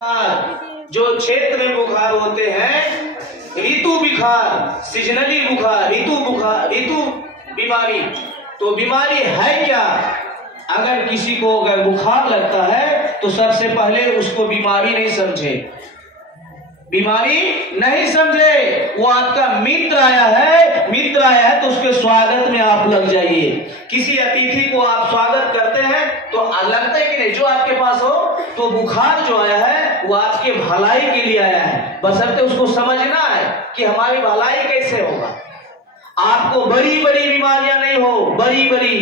जो क्षेत्र में बुखार होते हैं, ऋतु बुखार, सीजनली बुखार, ऋतु बीमारी। तो बीमारी है क्या? अगर किसी को अगर बुखार लगता है तो सबसे पहले उसको बीमारी नहीं समझे, बीमारी नहीं समझे। वो आपका मित्र आया है तो उसके स्वागत में आप लग जाइए। किसी अतिथि को आप स्वागत करते हैं तो लगता है कि नहीं, जो आपके पास हो तो बुखार जो आया है वो आपके भलाई के लिए आया है, बशर्ते उसको समझना है कि हमारी भलाई कैसे होगा। आपको बड़ी बड़ी बीमारियां नहीं हो, बड़ी बड़ी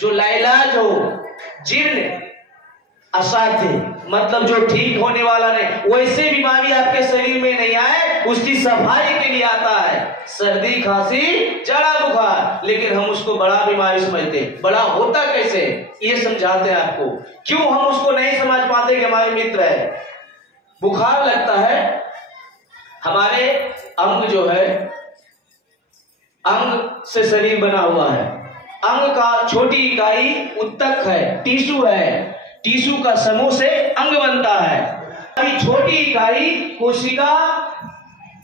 जो लाइलाज हो, जीर्ण असाध्य, मतलब जो ठीक होने वाला नहीं, वैसे बीमारी आपके शरीर में नहीं आए, उसकी सफाई के लिए आता है। सर्दी, खांसी, जड़ा बुखार, लेकिन हम उसको बड़ा बीमारी समझते। बड़ा होता कैसे ये समझाते हैं आपको। क्यों हम उसको नहीं समझ पाते कि हमारे मित्र है। बुखार लगता है, हमारे अंग जो है, अंग से शरीर बना हुआ है। अंग का छोटी इकाई उत्तक है, टिश्यू है। टिश्यू का समूह से अंग बनता है। अभी छोटी इकाई कोशिका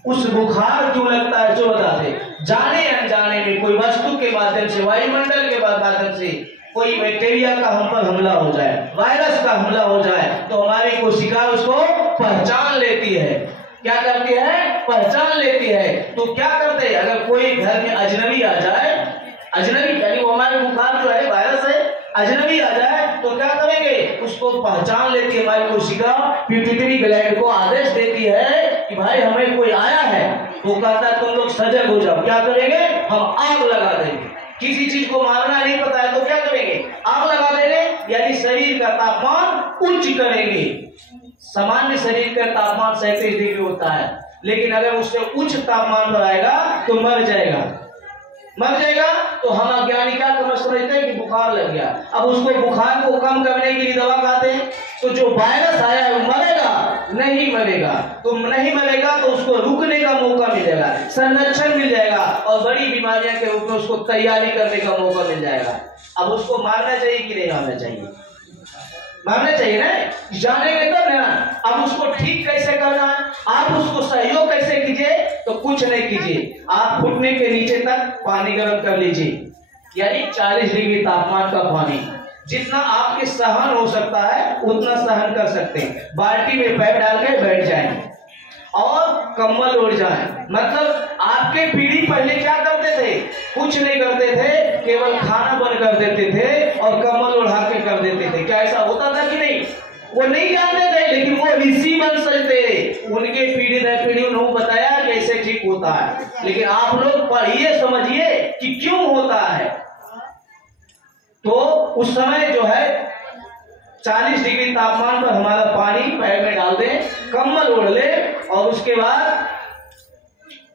उस बुखार क्यों लगता है जो बताते, जाने अनजाने में कोई वस्तु के माध्यम से, वायुमंडल के माध्यम से कोई बैक्टीरिया का हम पर हमला हो जाए, वायरस का हमला हो जाए, तो हमारी कोशिका उसको पहचान लेती है। क्या करती है? पहचान लेती है। तो क्या करते हैं, अगर कोई घर में अजनबी आ जाए, अजनबी यानी वो हमारे बुखार जो है वायरस है, अजनबी आ जाए तो क्या करेंगे, उसको पहचान लेती है हमारी कोशिका। पिट्यूटरी ग्लैंड को आदेश देती है कि भाई हमें कोई आया है। वो कहता है तुम लोग सजग हो जाओ। क्या करेंगे? हम आग लगा देंगे। किसी चीज को मारना नहीं पता है तो क्या करेंगे? आग लगा देंगे, यानी शरीर का तापमान उच्च करेंगे। सामान्य शरीर का तापमान 37 डिग्री होता है, लेकिन अगर उससे उच्च तापमान पर आएगा तो मर जाएगा। तो हम अज्ञानी क्या समझते हैं कि बुखार लग गया। अब उसको बुखार को कम करने के लिए दवा खाते हैं, तो जो वायरस आया है वो मरेगा? नहीं मरेगा। तो नहीं मरेगा तो उसको रुकने का मौका मिलेगा, संरक्षण मिल जाएगा, और बड़ी बीमारियां के रूप में उसको तैयारी करने का मौका मिल जाएगा। अब उसको मारना चाहिए कि नहीं मारना चाहिए? मानना चाहिए ना, जानेंगे तब ना। अब उसको ठीक कैसे करना है, आप उसको सहयोग कैसे कीजिए? तो कुछ नहीं कीजिए, आप घुटने के नीचे तक पानी गर्म कर लीजिए, यानी 40 डिग्री तापमान का पानी। जितना आपके सहन हो सकता है उतना सहन कर सकते हैं। बाल्टी में पैर डाल के बैठ जाएं और कंबल ओढ़ जाएं। मतलब आपके पीढ़ी पहले क्या करते थे? कुछ नहीं करते थे, केवल खाना बन कर देते थे और कंबल ओढ़ा के कर देते थे। क्या ऐसा होता था कि नहीं? वो नहीं जानते थे, लेकिन वो ऋषि बन सकते। उनके पीढ़ी दर पीढ़ी उन्होंने बताया कैसे ठीक होता है। लेकिन आप लोग पढ़िए, समझिए कि क्यों होता है। तो उस समय जो है 40 डिग्री तापमान पर हमारा पानी पैर में डाल दें, कंबल ओढ़ ले, और उसके बाद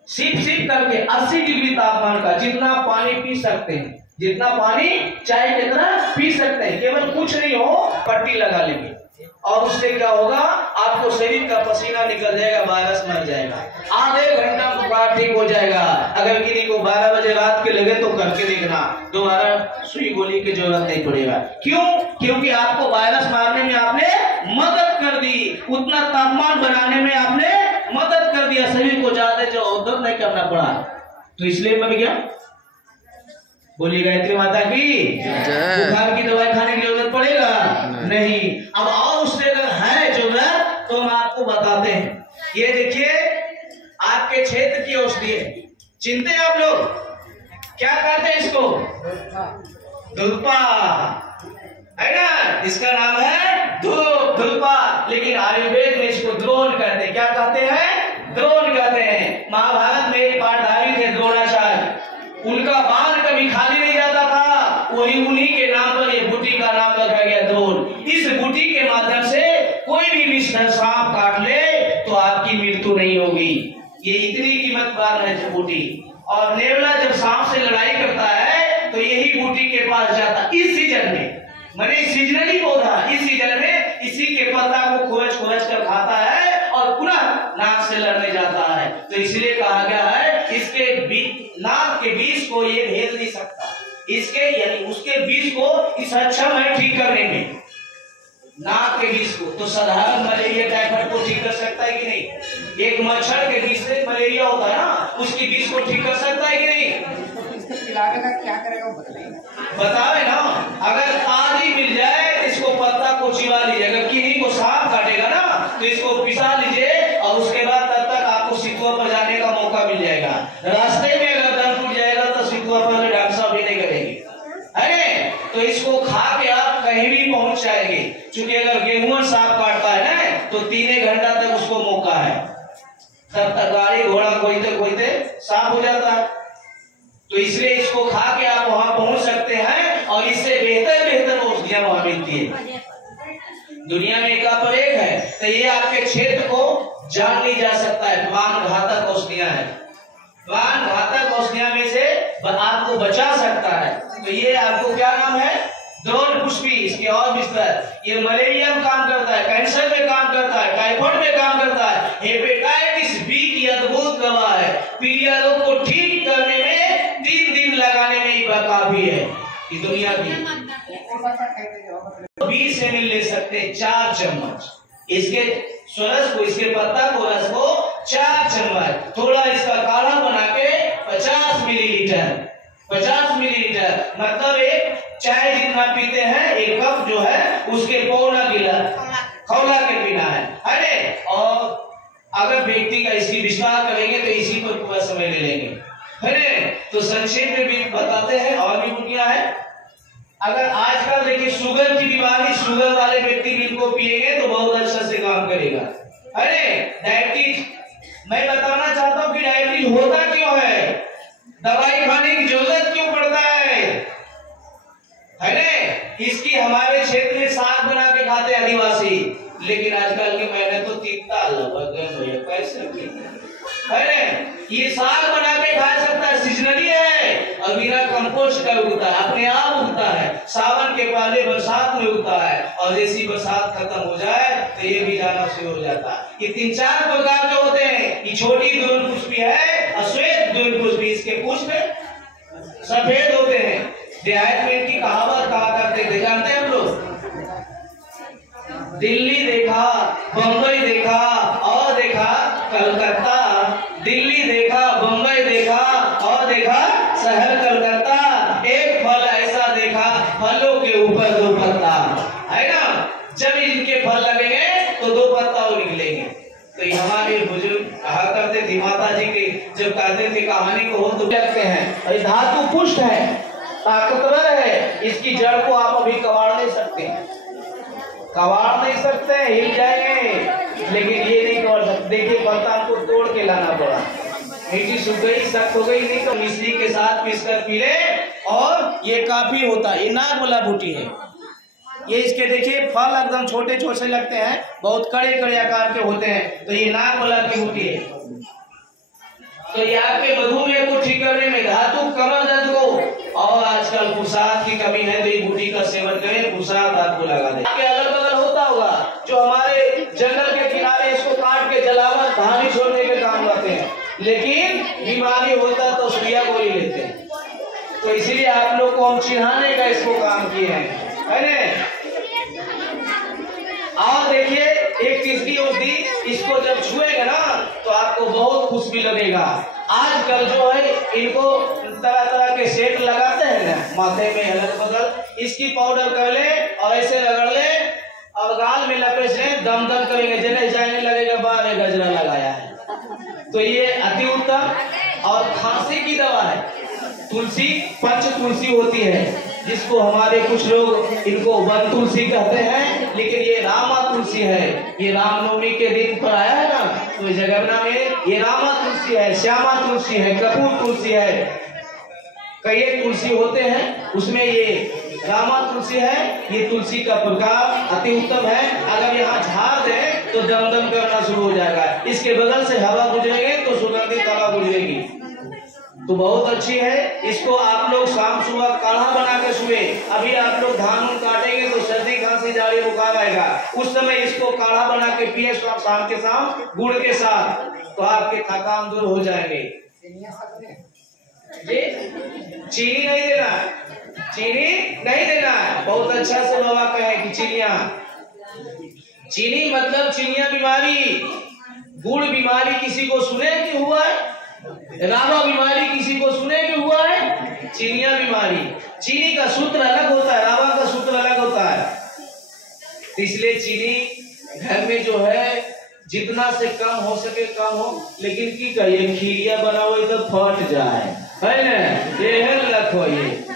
सिप करके 80 डिग्री तापमान का जितना पानी पी सकते हैं, जितना पानी चाय की तरह पी सकते हैं, केवल कुछ नहीं हो, पट्टी लगा लेंगे। और उससे क्या होगा, आपको शरीर का पसीना निकल जाएगा, वायरस मर जाएगा, आधे घंटा बुखार ठीक हो जाएगा। अगर किसी को 12 बजे रात के लगे तो करके देखना, दोबारा सुई गोली की जरूरत नहीं पड़ेगा। क्यों? क्योंकि आपको वायरस मारने में आपने मदद कर दी, उतना तापमान बनाने में आपने मदद कर दिया, शरीर को ज्यादा जो उधर नहीं करना पड़ा, तो इसलिए मर गया। बोली गायत्री माता की बुखार की दवाई खाने की जरूरत पड़ेगा नहीं। अब और उससे अगर है जरूरत तो हम आपको बताते हैं। ये देखिए आपके क्षेत्र की औषधि है, चिंते आप लोग क्या कहते हैं इसको? धुल्पा है ना, इसका नाम है धुल्पा, लेकिन आयुर्वेद में इसको द्रोण कहते हैं। क्या कहते हैं? द्रोण कहते हैं। महाभारत में एक पाठधारी थे द्रोणाचार्य, उनका बाण कभी खाली नहीं जाता था, वही उन्हीं के नाम पर ये बूटी का नाम रखा गया द्रोण। इस बूटी के माध्यम से कोई भी विषधर सांप काट ले तो आपकी मृत्यु नहीं होगी। ये इतनी कीमतदार है बूटी। और नेवला जब सांप से लड़ाई करता है तो यही बूटी के पास जाता, इस सीजन में, मैंने सीजनली पौधा, इस सीजन में इसी के पत्ता को खोज कर खाता है और पुनः नाक से लड़ने जाता है। तो इसलिए कहा गया है इसके नाक के बीज को ये भेद नहीं सकता, इसके यानी उसके बीज को सक्षम है ठीक करने में, नाक के बीज को। तो साधारण मलेरिया टाइफाइड को है कि नहीं? एक मच्छर के विष से मलेरिया होता है ना, उसकी विष को ठीक कर सकता है कि नहीं? इसको पिलावे का क्या करेगा वो बताइए। बतावे ना, अगर आज ही मिल जाए इसको पत्ता को चिबा लीजिए, अगर किन्हीं को सांप काटेगा ना तो इसको पिसा लीजिए और उसके बाद तब तक आपको सितुआ पर जाने का मौका मिल जाएगा। रास्ते में अगर दम टूट जाएगा तो सितुआ पर डॉक्टर साहब भी नहीं करेंगे, है तो इसको खा के आप कहीं भी पहुंच जाएंगे। क्योंकि अगर गेहूं सांप काटता है ना तो 3 घंटा तक उसको मौका है, तब तक गाड़ी घोड़ा खोजते खोजते सांप हो जाता है। तो इसलिए इसको खा के आप वहां पहुंच सकते हैं और इससे बेहतर बेहतर औषधियां वहां मिलती है। दुनिया में एक पर एक है, तो ये आपके क्षेत्र को जान नहीं जा सकता है। प्राण घातक औषधियां है, प्राण घातक औषधियां में से आपको बचा सकता है। तो ये आपको क्या नाम है? द्रोण पुष्पी। इसके और विस्तार, ये मलेरिया में काम करता है, कैंसर में काम करता है, टाइफाइड में काम करता है, हेपेटाइटिस बी की अद्भुत दवा है। पीलिया रोग को ठीक करने में 3 दिन लगाने में ही काफी है। ये दुनिया की 20 ml ले सकते हैं, 4 चम्मच इसके स्वरस को, इसके पत्ता को रस को 4 चम्मच, थोड़ा इसका काढ़ा बना के 50 मिलीलीटर, 50 मिलीलीटर मतलब एक चाय जितना पीते हैं, 1 कप जो है उसके पौना गिलास खौला के पीना है। अरे और अगर व्यक्ति का इसकी विस्तार करेंगे तो इसी पर पूरा समय ले लेंगे, है तो संक्षेप में भी बताते हैं। और भी बुनिया है, अगर आजकल देखिए शुगर की बीमारी, शुगर वाले व्यक्ति भी इनको पिएंगे तो बहुत अच्छा से काम करेगा। अरे डायबिटीज, मैं बताना चाहता हूँ कि डायबिटीज होता क्यों है, दवाई खाने की जरूरत क्यों पड़ता है ना? इसकी हमारे क्षेत्र में साग बना के खाते आदिवासी, लेकिन आजकल के मैंने तो तीता लगभग पैसे ये साग बना के खा सकता है, सीजनली है और बिना कंपोस्ट का उगता है, अपने आप उगता है। सावन के पहले बरसात में उगता है और जैसी बरसात खत्म हो जाए तो ये भी जाना शुरू हो जाता है। ये 3-4 प्रकार के होते हैं। ये छोटी द्रोण पुष्पी है और श्वेत द्रोण पुष्पी, इसके पुष्प सफेद होते हैं। देहात में इनकी कहावत कहा करते थे, जानते हैं हम लोग? दिल्ली देखा, बंबई देखा और देखा कलकत्ता, दिल्ली देखा, बंबई देखा और देखा शहर कलकत्ता, एक फल ऐसा देखा फलों के ऊपर 2 पत्ता, है ना? जब इनके फल लगेंगे तो 2 पत्ता और निकलेंगे। तो ये हमारे बुजुर्ग कहा करते थे, माता जी के जब कहते थे कहानी को हो तो लगते हैं। और धातु पुष्ट है, ताकतवर है, इसकी जड़ को आप अभी कबाड़ नहीं सकते, कबाड़ नहीं सकते, हिल जाएंगे, लेकिन ये नहीं कबाड़ सकते। देखिए पत्ता को तोड़ के लाना पड़ा, मिट्टी सूख गई, सख्त हो गई, नहीं तो मिश्री के साथ पीसकर पी ले और ये काफी होता है। ये नागमला बूटी है, ये इसके देखिए फल एकदम छोटे छोटे लगते हैं, बहुत कड़े कड़े आकार के होते हैं, तो ये नागमला की बूटी है। तो यहाँ पे मधुमेह को ठीक करने में, धातु कमर दर्द को, और आजकल पुसाद की कमी है तो ये बूटी का सेवन करें, पुसाद आपको लगा दे। अलग बगल होता होगा जो हमारे जंगल के किनारे इसको काट के जलावन धानी छोड़ने के काम करते हैं, लेकिन बीमारी होता तो सुइया गोली लेते हैं। तो इसीलिए आप लोग को हम चिढ़ाने का इसको काम किए हैं, है ना? और देखिए एक तीसरी औषधि, इसको जब छुएगा ना तो आपको बहुत खुश भी लगेगा। आजकल जो है इनको तरह तरह के सेट लगाते हैं ना माथे में, अलग बगल, इसकी पाउडर कर ले और ऐसे रगड़ ले और गाल में लपेट ले, दम दम करेंगे, जने जाने लगेगा बारे गजरा लगाया है। तो ये अति उत्तम और खांसी की दवा है। तुलसी, पंच तुलसी होती है, जिसको हमारे कुछ लोग इनको वन तुलसी कहते हैं, लेकिन ये रामा तुलसी है। ये रामनवमी के दिन पर आया है ना, तो जगन्ना में ये रामा तुलसी है, श्यामा तुलसी है, कपूर तुलसी है, कई तुलसी होते हैं, उसमें ये रामा तुलसी है। ये तुलसी का प्रकार अति उत्तम है। अगर यहाँ झाड़ दे तो दमदम करना शुरू हो जाएगा, इसके बगल से हवा गुजरेगी तो सुगंधित हवा गुजरेगी, तो बहुत अच्छी है। इसको आप लोग शाम सुबह काढ़ा बना के सुबे, अभी आप लोग धान काटेंगे तो सर्दी खांसी जाड़ी बुखार आएगा, उस समय इसको काढ़ा बना के पिए शाम के शाम गुड़ के साथ, तो आपके थकान दूर हो जाएंगे। जी चीनी नहीं देना, चीनी नहीं देना। बहुत अच्छा से बाबा कहे कि चीनी मतलब चिनिया बीमारी, गुड़ बीमारी किसी को सुने कि हुआ है? रावा बीमारी किसी को सुने कि हुआ है? चीनिया बीमारी। चीनी का सूत्र अलग होता है, रावा का सूत्र अलग होता है। इसलिए चीनी घर में जो है जितना से कम हो सके कम हो, लेकिन की कहिए खीरिया बनाओ तो फट जाए, है ना? ये रखो, ये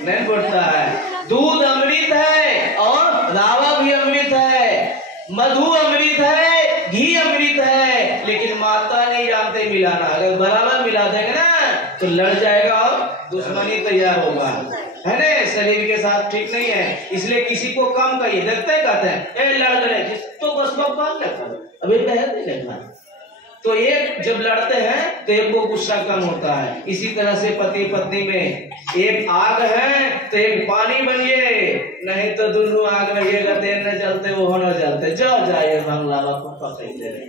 नहीं बढ़ता है। दूध अमृत है और रावा भी अमृत है, मधु अमृत है, घी अमृत है, लेकिन माता नहीं जानते मिलाना। अगर बराबर मिला देंगे ना तो लड़ जाएगा और दुश्मनी तैयार होगा, है ना? शरीर के साथ ठीक नहीं है। इसलिए किसी को कम कहिए, देखते कहते हैं ए लड़ रहे तो बस भगवान अभी नहीं देखना। तो एक जब लड़ते हैं तो एक को गुस्सा कम होता है। इसी तरह से पति पत्नी में एक आग है तो एक पानी बनिए, नहीं तो दोनों आग में ये तेल न जलते वो न जलते। जाओ जाइए बांग्ला को पकड़ते रहे।